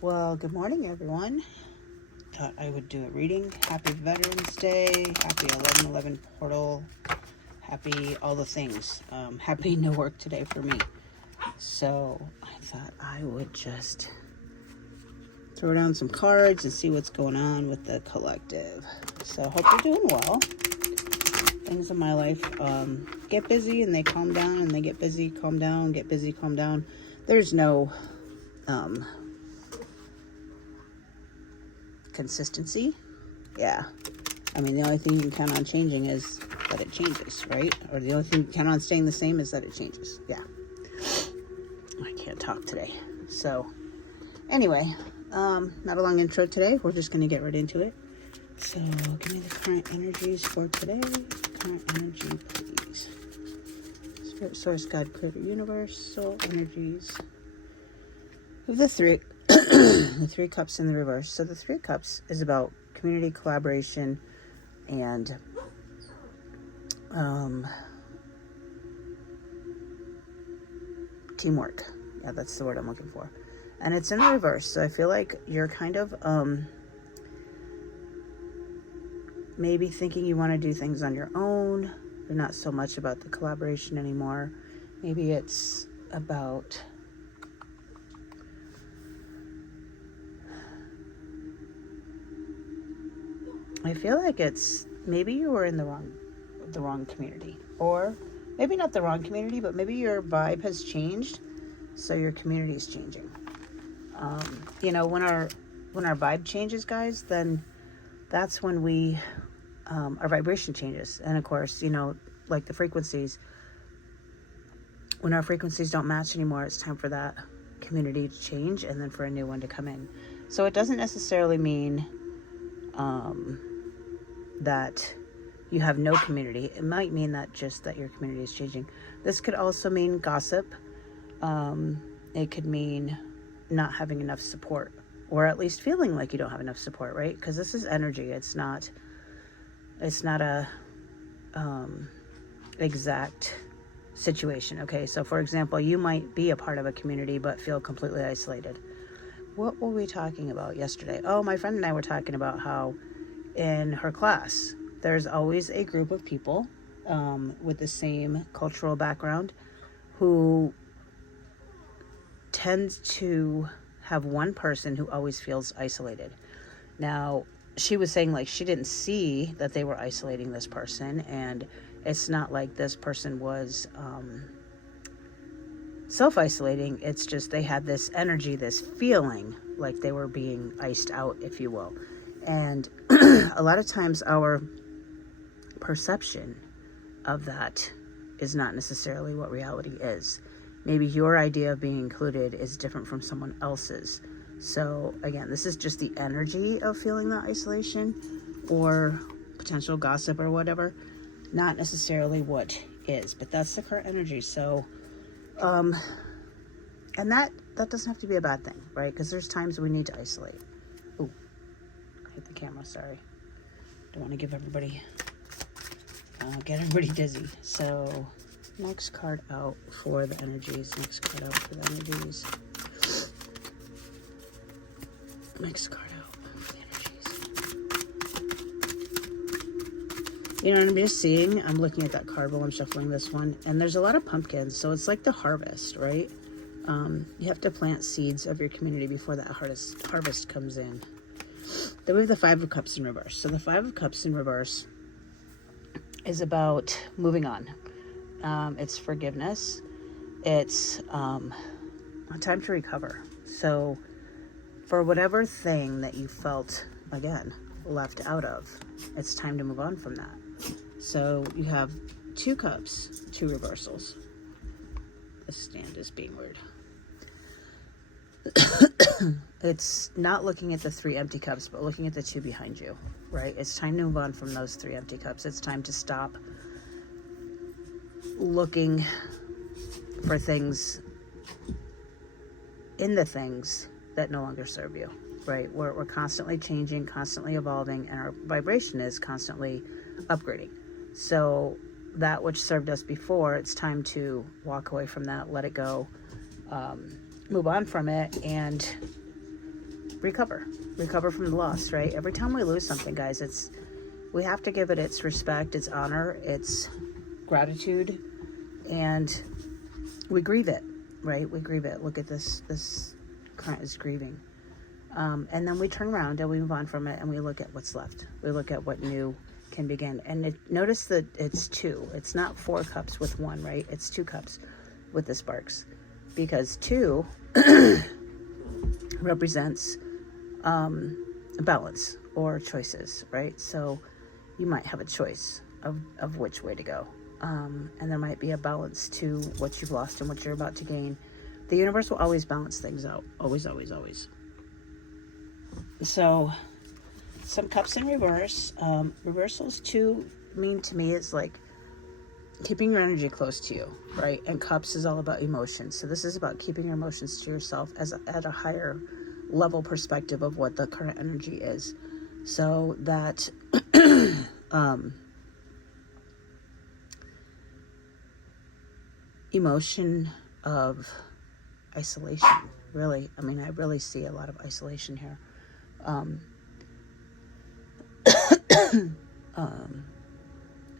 Well, good morning, everyone. Thought I would do a reading. Happy Veterans Day. Happy 11/11 portal. Happy all the things. Happy no work today for me. So I thought I would just throw down some cards and see what's going on with the collective. So hope you're doing well. Things in my life get busy and they calm down, and they get busy, calm down, get busy, calm down. There's no consistency. Yeah. I mean, the only thing you can count on changing is that it changes, right? Or the only thing you can count on staying the same is that it changes. Yeah. I can't talk today. So, anyway, not a long intro today. We're just going to get right into it. So, give me the current energies for today. Current energy, please. Spirit, Source, God, Creator, Universe, Soul, energies. The three, the Three Cups in the reverse. So the Three Cups is about community collaboration and teamwork. Yeah, that's the word I'm looking for. And it's in the reverse. So I feel like you're kind of maybe thinking you want to do things on your own. You're not so much about the collaboration anymore. Maybe it's about I feel like it's maybe you were in the wrong community, or maybe not the wrong community, but maybe your vibe has changed, so your community is changing. When our vibe changes, guys, then that's when our vibration changes, and of course, like the frequencies. When our frequencies don't match anymore, it's time for that community to change, and then for a new one to come in. So it doesn't necessarily mean that you have no community. It might mean that just that your community is changing. This could also mean gossip. It could mean not having enough support, or at least feeling like you don't have enough support, right? Because this is energy. It's not a exact situation. Okay, so for example, you might be a part of a community but feel completely isolated. What were we talking about yesterday? Oh, my friend and I were talking about how in her class, there's always a group of people with the same cultural background who tends to have one person who always feels isolated. Now, she was saying like she didn't see that they were isolating this person, and it's not like this person was self-isolating. It's just they had this energy, this feeling like they were being iced out, if you will. And a lot of times our perception of that is not necessarily what reality is. Maybe your idea of being included is different from someone else's. So again, this is just the energy of feeling that isolation or potential gossip or whatever, not necessarily what is, but that's the current energy. So and that doesn't have to be a bad thing, right? Because there's times we need to isolate. Ooh, I hit the camera, sorry. Don't want to give everybody, get everybody dizzy. So next card out for the energies. Next card out for the energies. Next card out for the energies. You know what I'm just seeing? I'm looking at that card while I'm shuffling this one. And there's a lot of pumpkins. So it's like the harvest, right? You have to plant seeds of your community before that harvest comes in. Then we have the Five of Cups in reverse. So the Five of Cups in reverse is about moving on. It's forgiveness. It's a time to recover. So for whatever thing that you felt, again, left out of, it's time to move on from that. So you have 2 cups, 2 reversals. The stand is being weird. It's not looking at the 3 empty cups, but looking at the 2 behind you, right? It's time to move on from those 3 empty cups. It's time to stop looking for things in the things that no longer serve you, right? We're constantly changing, constantly evolving, and our vibration is constantly upgrading. So that which served us before, it's time to walk away from that, let it go, move on from it, and recover from the loss, right? Every time we lose something, guys, we have to give it its respect, its honor, its gratitude, and we grieve it, right? We grieve it. Look at this current is grieving. And then we turn around and we move on from it and we look at what's left. We look at what new can begin. And notice that it's 2. It's not 4 cups with 1, right? It's 2 cups with the sparks. Because 2 represents balance or choices, right? So you might have a choice of which way to go. And there might be a balance to what you've lost and what you're about to gain. The universe will always balance things out. Always, always, always. So, some cups in reverse. Reversals, too, mean to me is like keeping your energy close to you, right? And cups is all about emotions. So this is about keeping your emotions to yourself at a higher level perspective of what the current energy is. So that emotion of isolation, really. I mean, I really see a lot of isolation here.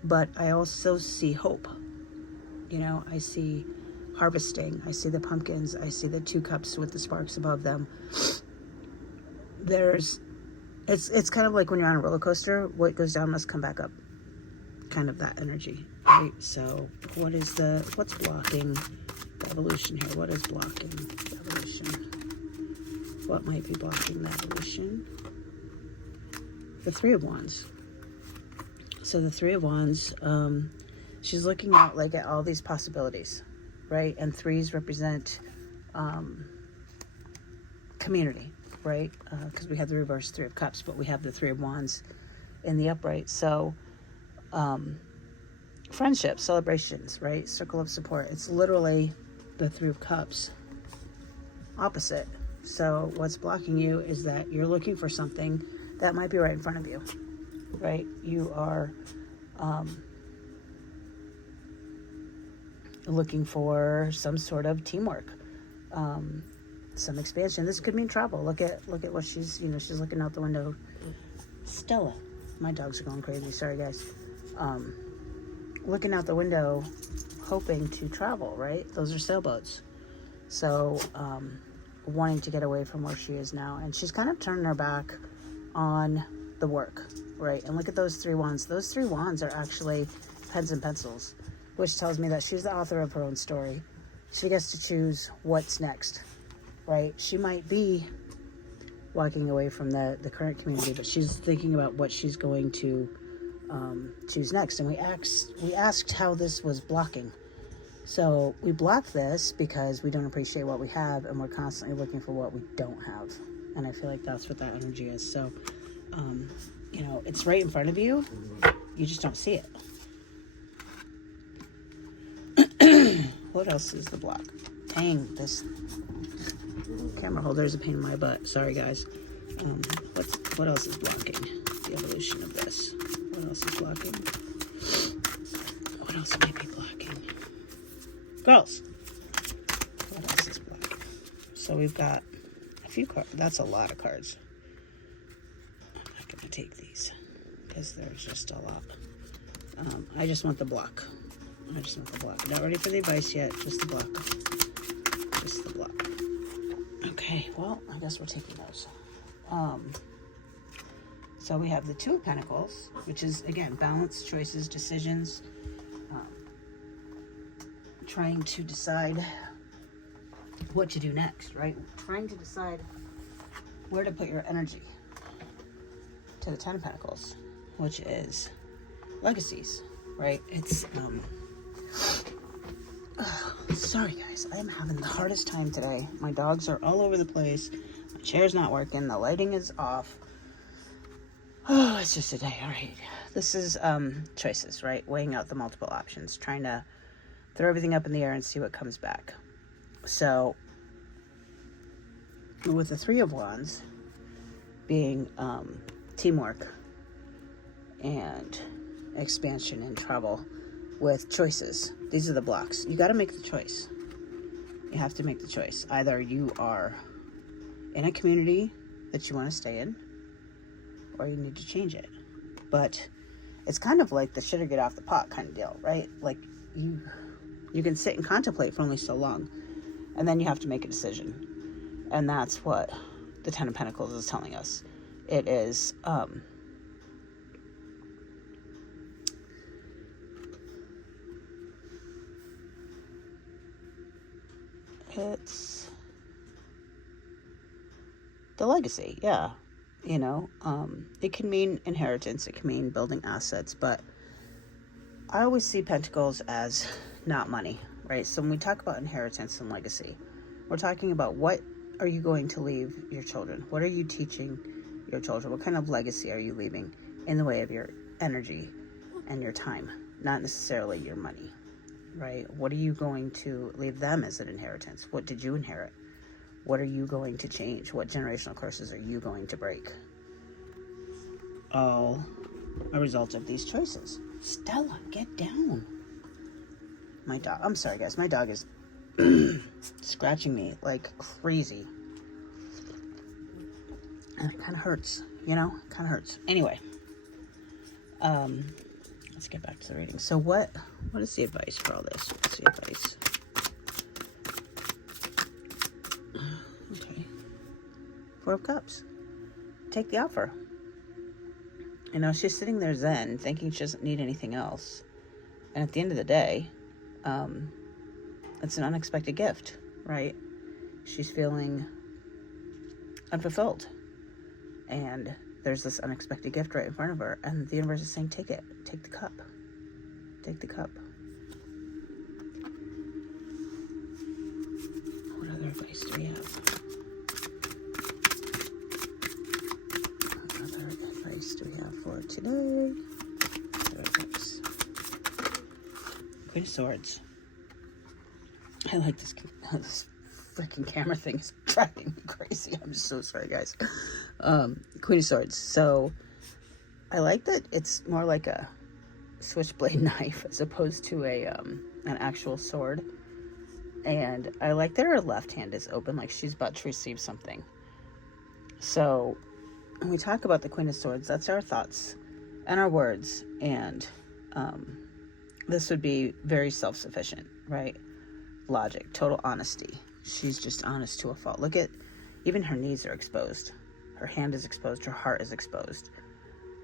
But I also see hope. You know, I see harvesting. I see the pumpkins. I see the 2 cups with the sparks above them. It's kind of like when you're on a roller coaster, what goes down must come back up. Kind of that energy, right? So what's blocking the evolution here? What is blocking the evolution? What might be blocking the evolution? The 3 of Wands. So the 3 of Wands, she's looking out like at all these possibilities, right? And 3s represent community, right? Because we have the reverse 3 of Cups, but we have the 3 of Wands in the upright. So friendship, celebrations, right? Circle of support. It's literally the 3 of Cups opposite. So what's blocking you is that you're looking for something that might be right in front of you, right? You are looking for some sort of teamwork, some expansion. This could mean travel. Look at what she's looking out the window. Stella, my dogs are going crazy. Sorry, guys. Looking out the window, hoping to travel, right? Those are sailboats. So, wanting to get away from where she is now. And she's kind of turning her back on the work, right? And look at those 3 wands. Those 3 wands are actually pens and pencils, which tells me that she's the author of her own story. She gets to choose what's next, right? She might be walking away from the current community, but she's thinking about what she's going to choose next. And we asked how this was blocking. So we block this because we don't appreciate what we have, and we're constantly looking for what we don't have. And I feel like that's what that energy is. So, it's right in front of you. You just don't see it. What else is the block? Dang, this camera holder is a pain in my butt. Sorry, guys. What else is blocking the evolution of this? What else is blocking? What else might be blocking? Girls. What else is blocking? So we've got a few cards. That's a lot of cards. I'm not going to take these because there's just a lot. I just want the block. Not ready for the advice yet. Just the block. Okay, well, I guess we're taking those. So we have the 2 of Pentacles, which is, again, balance, choices, decisions. Trying to decide what to do next, right? Trying to decide where to put your energy. To the 10 of Pentacles, which is legacies, right? It's, sorry guys, I am having the hardest time today. My dogs are all over the place. My chair's not working. The lighting is off. Oh, it's just a day. All right. This is choices, right? Weighing out the multiple options, trying to throw everything up in the air and see what comes back. So, with the 3 of Wands being teamwork and expansion and travel with choices. These are the blocks. You got to make the choice. You have to make the choice. Either you are in a community that you want to stay in, or you need to change it. But it's kind of like the shit or get off the pot kind of deal, right? Like you can sit and contemplate for only so long, and then you have to make a decision. And that's what the Ten of Pentacles is telling us. It is it's the legacy, yeah. You know, it can mean inheritance, it can mean building assets, but I always see pentacles as not money, right? So when we talk about inheritance and legacy, we're talking about what are you going to leave your children? What are you teaching your children? What kind of legacy are you leaving in the way of your energy and your time? Not necessarily your money, right? What are you going to leave them as an inheritance? What did you inherit? What are you going to change? What generational curses are you going to break? All a result of these choices. Stella, get down. My dog, I'm sorry guys, my dog is scratching me like crazy. And it kind of hurts, you know? Kind of hurts. Anyway, let's get back to the reading. So what is the advice for all this? What's the advice? Okay. Four of Cups. Take the offer. You know, she's sitting there zen, thinking she doesn't need anything else. And at the end of the day, it's an unexpected gift, right? She's feeling unfulfilled. And there's this unexpected gift right in front of her. And the universe is saying, take it. Take the cup. Take the cup. What other advice do we have? What other advice do we have for today? Other advice. Queen of Swords. I like this freaking camera thing is driving me crazy. I'm so sorry, guys. Queen of Swords. So I like that it's more like a switchblade knife as opposed to an actual sword. And I like that her left hand is open, like she's about to receive something. So when we talk about the Queen of Swords, that's our thoughts and our words. And this would be very self-sufficient, right? Logic, total honesty. She's just honest to a fault. Look at, even her knees are exposed. Her hand is exposed. Her heart is exposed.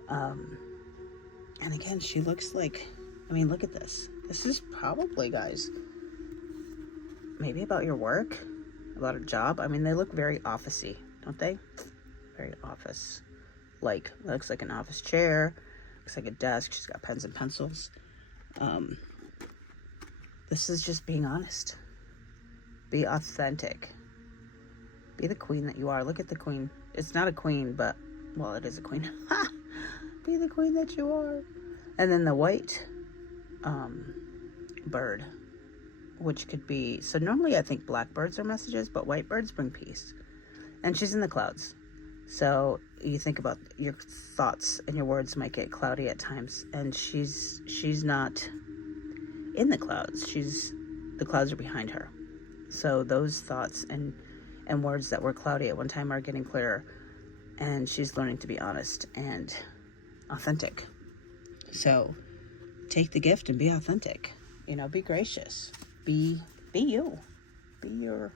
And again, she looks like, I mean, look at this. This is probably, guys, maybe about your work, about a job. I mean, they look very office-y, don't they? Very office. Like, looks like an office chair. Looks like a desk. She's got pens and pencils. This is just being honest. Be authentic. Be the queen that you are. Look at the queen. It's not a queen, but, well, it is a queen. Be the queen that you are. And then the white bird, which could be, so normally I think blackbirds are messages, but white birds bring peace. And she's in the clouds. So you think about your thoughts and your words might get cloudy at times. And she's not in the clouds. The clouds are behind her. So those thoughts and words that were cloudy at one time are getting clearer. And she's learning to be honest and authentic. So take the gift and be authentic. You know, be gracious. Be you. Be your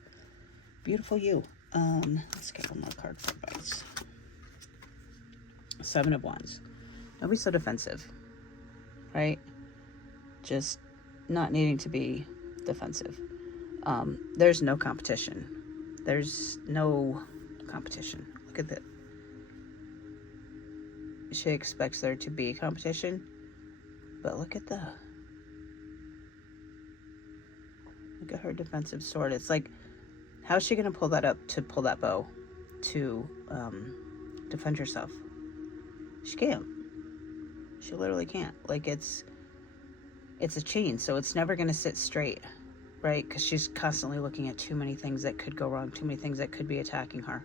beautiful you. Let's get one more card for advice. Seven of Wands. Don't be so defensive, right? Just not needing to be defensive. There's no competition. There's no competition. Look at that. She expects there to be competition, but look at her defensive sword. It's like, how is she going to pull that up to pull that bow to defend herself? She can't. She literally can't. Like, it's a chain, so it's never going to sit straight, right? Because she's constantly looking at too many things that could go wrong, too many things that could be attacking her.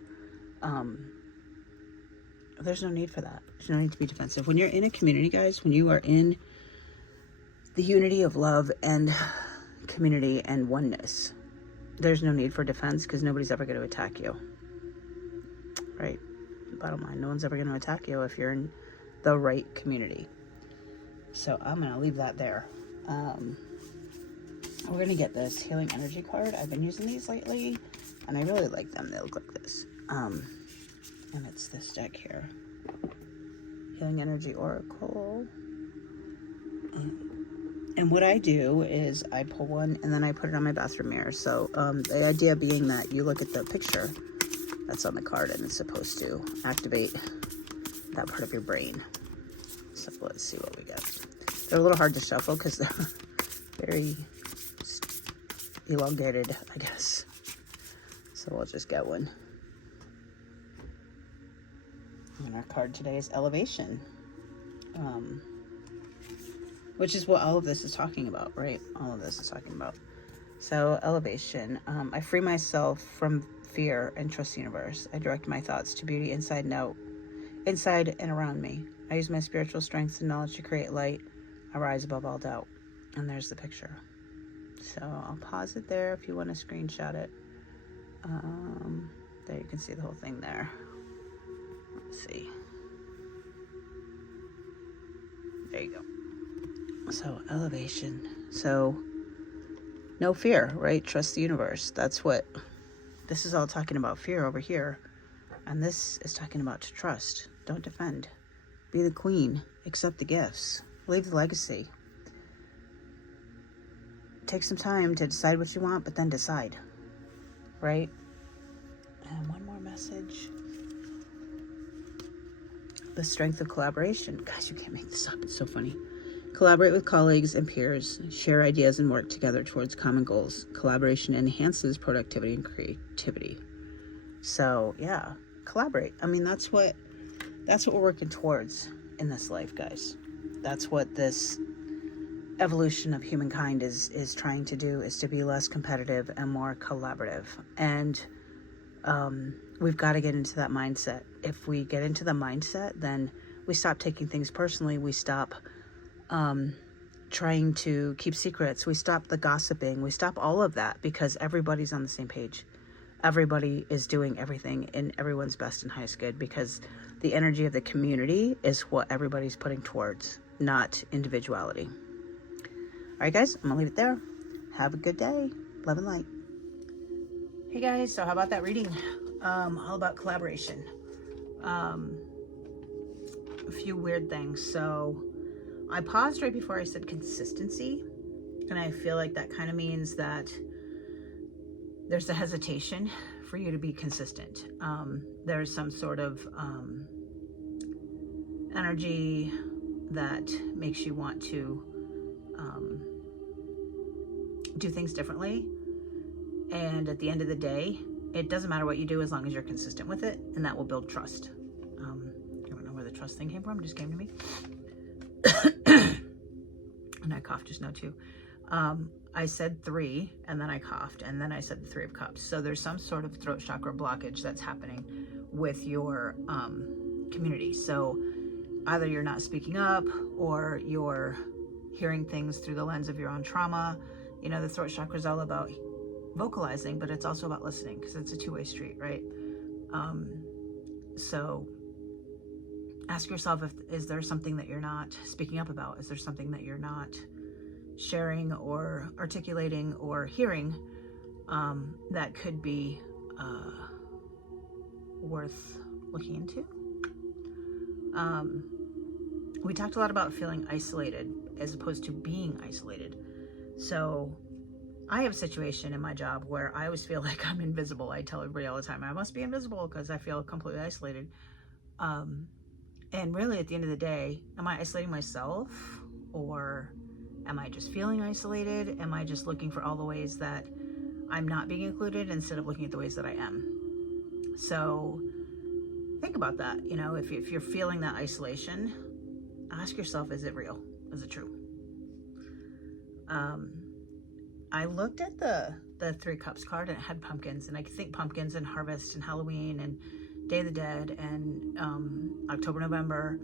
There's no need for that. There's no need to be defensive. When you're in a community, guys, when you are in the unity of love and community and oneness, there's no need for defense because nobody's ever going to attack you, right? Bottom line, no one's ever going to attack you if you're in the right community. So I'm going to leave that there. We're going to get this Healing Energy card. I've been using these lately, and I really like them. They look like this. And it's this deck here. Healing Energy Oracle. And what I do is I pull one, and then I put it on my bathroom mirror. So the idea being that you look at the picture that's on the card, and it's supposed to activate that part of your brain. So let's see what we get. They're a little hard to shuffle because they're very elongated, I guess. So we'll just get one. And our card today is Elevation, which is what all of this is talking about, right? All of this is talking about. So Elevation, I free myself from fear and trust the universe. I direct my thoughts to beauty inside and out, inside and around me. I use my spiritual strengths and knowledge to create light. I rise above all doubt. And there's the picture. So I'll pause it there if you want to screenshot it. There you can see the whole thing there. Let's see. There you go. So elevation. So no fear, right? Trust the universe. That's what this is all talking about, fear over here. And this is talking about to trust. Don't defend. Be the queen. Accept the gifts. Leave the legacy. Take some time to decide what you want, but then decide. Right? And one more message. The strength of collaboration. Guys, you can't make this up. It's so funny. Collaborate with colleagues and peers. Share ideas and work together towards common goals. Collaboration enhances productivity and creativity. So, yeah, collaborate. I mean, that's what we're working towards in this life, guys. That's what this evolution of humankind is trying to do, is to be less competitive and more collaborative. And we've got to get into that mindset. If we get into the mindset, then we stop taking things personally. We stop trying to keep secrets. We stop the gossiping. We stop all of that because everybody's on the same page. Everybody is doing everything in everyone's best and highest good because the energy of the community is what everybody's putting towards, not individuality. All right, guys, I'm going to leave it there. Have a good day. Love and light. Hey, guys, so how about that reading? All about collaboration. A few weird things. So I paused right before I said consistency, and I feel like that kind of means that there's a hesitation for you to be consistent. There's some sort of energy that makes you want to do things differently. And at the end of the day, it doesn't matter what you do as long as you're consistent with it, and that will build trust. I don't know where the trust thing came from, it just came to me. And I coughed just now too. I said 3, and then I coughed, and then I said the 3 of Cups. So there's some sort of throat chakra blockage that's happening with your community. So either you're not speaking up, or you're hearing things through the lens of your own trauma. You know, the throat chakra is all about vocalizing, but it's also about listening, because it's a two-way street, right? So ask yourself, is there something that you're not speaking up about? Is there something that you're not sharing or articulating or hearing that could be worth looking into? We talked a lot about feeling isolated as opposed to being isolated. So I have a situation in my job where I always feel like I'm invisible. I tell everybody all the time, I must be invisible because I feel completely isolated. And really, at the end of the day, am I isolating myself, or am I just feeling isolated? Am I just looking for all the ways that I'm not being included instead of looking at the ways that I am? So think about that. You know, if you're feeling that isolation, ask yourself, is it real? Is it true? I looked at the 3 Cups card, and it had pumpkins, and I think pumpkins and harvest and Halloween and Day of the Dead and October, November.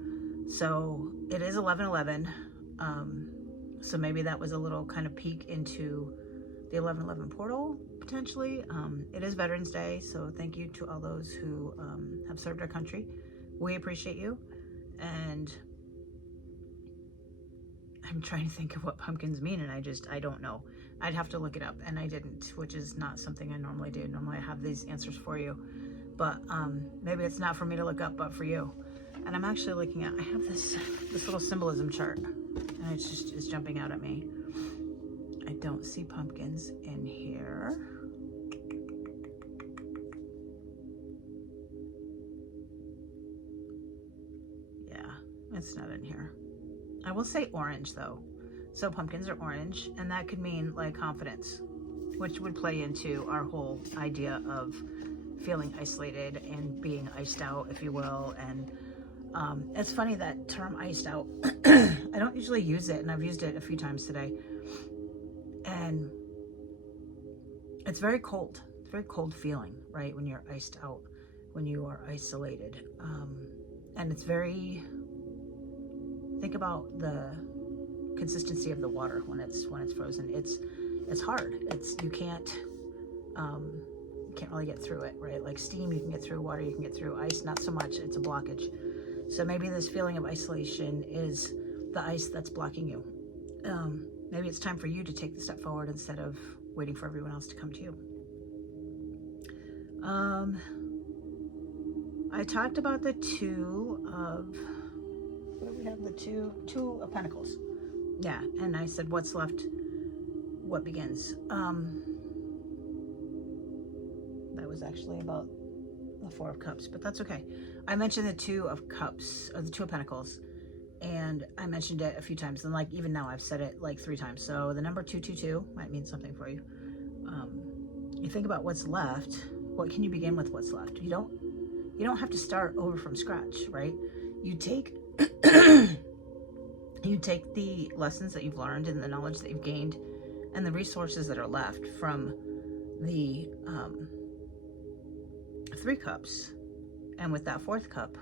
So it is 11/11. So maybe that was a little kind of peek into the 1111 portal, potentially. It is Veterans Day, so thank you to all those who have served our country. We appreciate you. And I'm trying to think of what pumpkins mean, and I don't know. I'd have to look it up, and I didn't, which is not something I normally do. Normally I have these answers for you, but maybe it's not for me to look up, but for you. And I'm actually looking at, I have this little symbolism chart, and it's jumping out at me. I don't see pumpkins in here. Yeah, it's not in here. I will say orange though. So pumpkins are orange, and that could mean like confidence, which would play into our whole idea of feeling isolated and being iced out, if you will. And it's funny, that term iced out, I don't usually use it, and I've used it a few times today. And it's very cold. It's a very cold feeling, right? When you're iced out, when you are isolated. And it's very, think about the consistency of the water when it's frozen. It's hard. You can't really get through it, right? Like steam you can get through, water you can get through, ice not so much. It's a blockage. So maybe this feeling of isolation is the ice that's blocking you. Maybe it's time for you to take the step forward instead of waiting for everyone else to come to you. I talked about the two of, what do we have? The two of Pentacles. Yeah, and I said, what's left, what begins. That was actually about the Four of Cups, but that's okay. I mentioned the Two of Cups, or the Two of Pentacles, and I mentioned it a few times, and like even now I've said it like 3 times. So the number 222 might mean something for you. You think about what's left. What can you begin with? What's left? You don't have to start over from scratch, right? You take you take the lessons that you've learned and the knowledge that you've gained and the resources that are left from the 3 cups, and with that 4th cup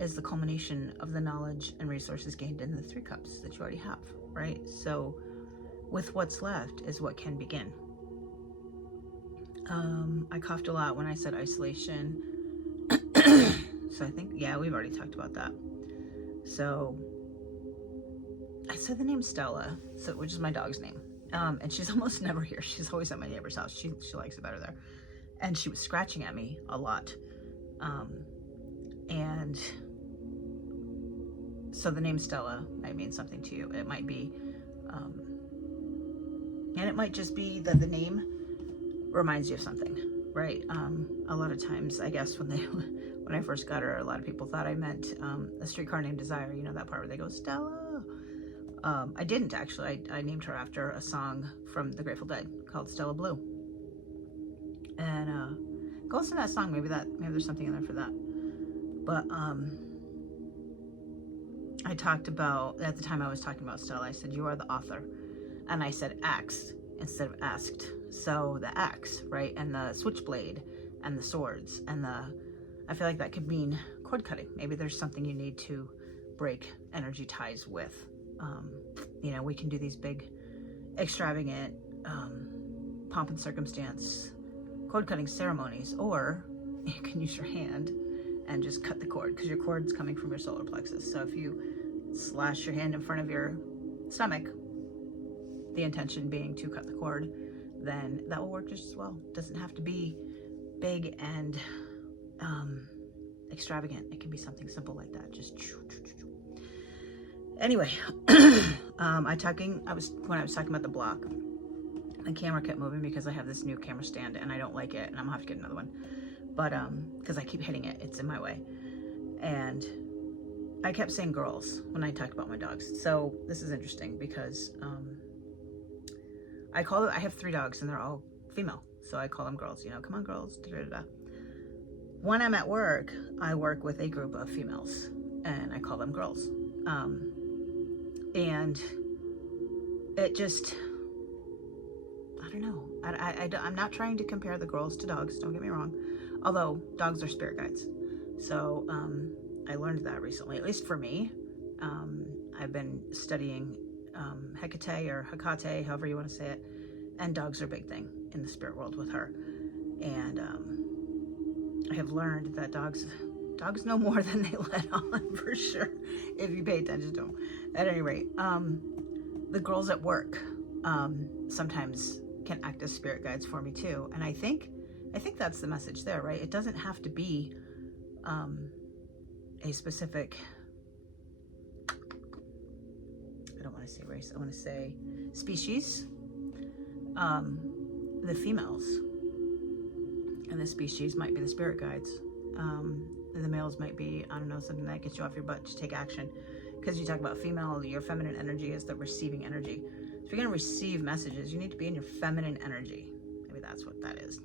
is the culmination of the knowledge and resources gained in the 3 cups that you already have, right? So with what's left is what can begin. I coughed a lot when I said isolation. So I think, yeah, we've already talked about that. So I said the name Stella, which is my dog's name. And she's almost never here. She's always at my neighbor's house. She likes it better there. And she was scratching at me a lot. And so the name Stella might mean something to you. It might be, and it might just be that the name reminds you of something, right? A lot of times, I guess when I first got her, a lot of people thought I meant a streetcar named Desire. You know that part where they go, Stella? I didn't actually. I named her after a song from the Grateful Dead called Stella Blue. And go listen to that song. Maybe there's something in there for that. But I talked about, at the time I was talking about Stella, I said, you are the author. And I said axe instead of asked. So the axe, right? And the switchblade and the swords and I feel like that could mean cord cutting. Maybe there's something you need to break energy ties with. You know, we can do these big, extravagant, pomp and circumstance cord cutting ceremonies, or you can use your hand and just cut the cord, because your cord's coming from your solar plexus. So if you slash your hand in front of your stomach, the intention being to cut the cord, then that will work just as well. It doesn't have to be big and extravagant. It can be something simple like that. Just anyway, when I was talking about the block, the camera kept moving because I have this new camera stand and I don't like it, and I'm gonna have to get another one. But because I keep hitting it, it's in my way. And I kept saying girls when I talked about my dogs. So this is interesting because I have 3 dogs and they're all female. So I call them girls, you know, come on girls, da, da, da. When I'm at work, I work with a group of females and I call them girls. And it just, I don't know. I'm not trying to compare the girls to dogs, don't get me wrong. Although dogs are spirit guides. So I learned that recently, at least for me. I've been studying Hecate or Hecate, however you want to say it. And dogs are a big thing in the spirit world with her. And I have learned that dogs know more than they let on, for sure, if you pay attention to them. At any rate, the girls at work sometimes can act as spirit guides for me too. And I think that's the message there, right? It doesn't have to be a specific, I don't want to say race, I want to say species. The females in the species might be the spirit guides. The males might be, I don't know, something that gets you off your butt to take action. Because you talk about female, your feminine energy is the receiving energy. So if you're going to receive messages, you need to be in your feminine energy. Maybe that's what that is.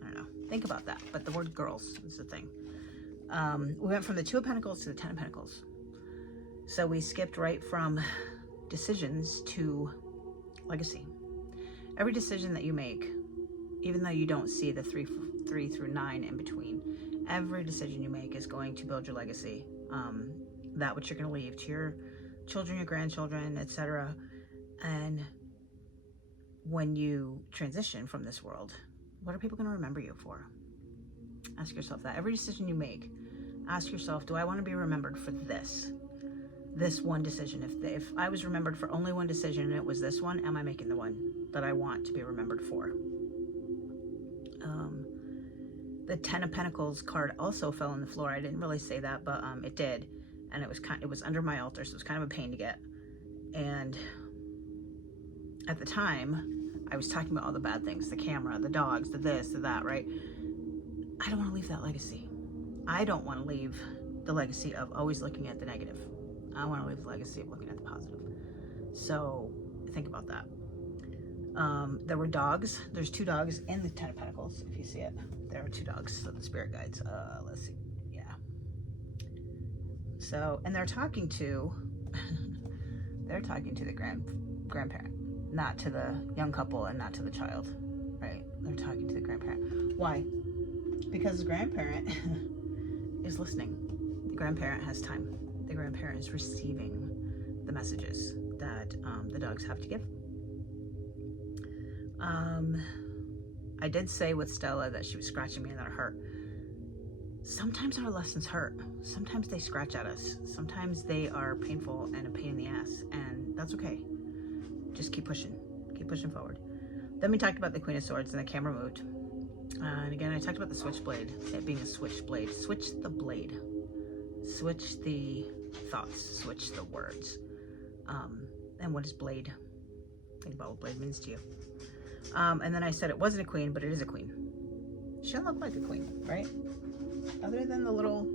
I don't know. Think about that. But the word girls is the thing. We went from the 2 of Pentacles to the 10 of Pentacles. So we skipped right from decisions to legacy. Every decision that you make, even though you don't see the 3 through 9 in between, every decision you make is going to build your legacy. That which you're going to leave to your children, your grandchildren, etc. And when you transition from this world, what are people going to remember you for? Ask yourself that. Every decision you make, ask yourself, do I want to be remembered for this one decision? If I was remembered for only one decision and it was this one, am I making the one that I want to be remembered for? The 10 of Pentacles card also fell on the floor. I didn't really say that, but it did. And it was under my altar, so it was kind of a pain to get. And at the time, I was talking about all the bad things, the camera, the dogs, the this, the that, right? I don't want to leave that legacy. I don't want to leave the legacy of always looking at the negative. I want to leave the legacy of looking at the positive. So think about that. There were dogs. There's 2 dogs in the 10 of Pentacles, if you see it. There are 2 dogs, so the spirit guides. Let's see. Yeah. So, and they're talking to the grandparent, not to the young couple and not to the child, right? They're talking to the grandparent. Why? Because the grandparent is listening. The grandparent has time. The grandparent is receiving the messages that the dogs have to give. I did say with Stella that she was scratching me and that it hurt. Sometimes our lessons hurt. Sometimes they scratch at us. Sometimes they are painful and a pain in the ass, and that's okay. Just keep pushing. Keep pushing forward. Then we talked about the Queen of Swords and the camera moved. And again, I talked about the switchblade, it being a switchblade. Switch the blade. Switch the thoughts. Switch the words. And what is blade? Think about what blade means to you. And then I said it wasn't a queen, but it is a queen. She doesn't look like a queen, right? Other than the little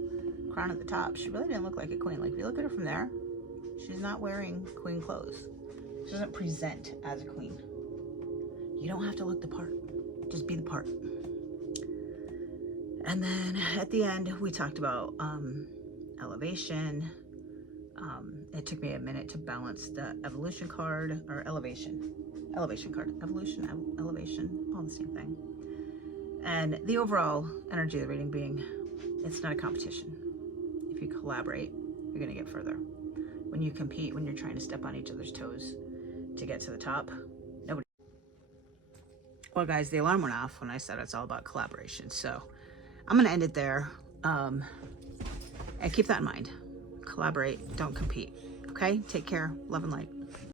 crown at the top, she really didn't look like a queen. Like, if you look at her from there, she's not wearing queen clothes. She doesn't present as a queen. You don't have to look the part. Just be the part. And then at the end, we talked about elevation. It took me a minute to balance the evolution card, or elevation card. Evolution, elevation, all the same thing. And the overall energy of the reading being, it's not a competition. If you collaborate, you're going to get further. When you compete, when you're trying to step on each other's toes to get to the top, nobody. Well, guys, the alarm went off when I said it's all about collaboration. So I'm going to end it there. And keep that in mind. Collaborate, don't compete. Okay? Take care. Love and light.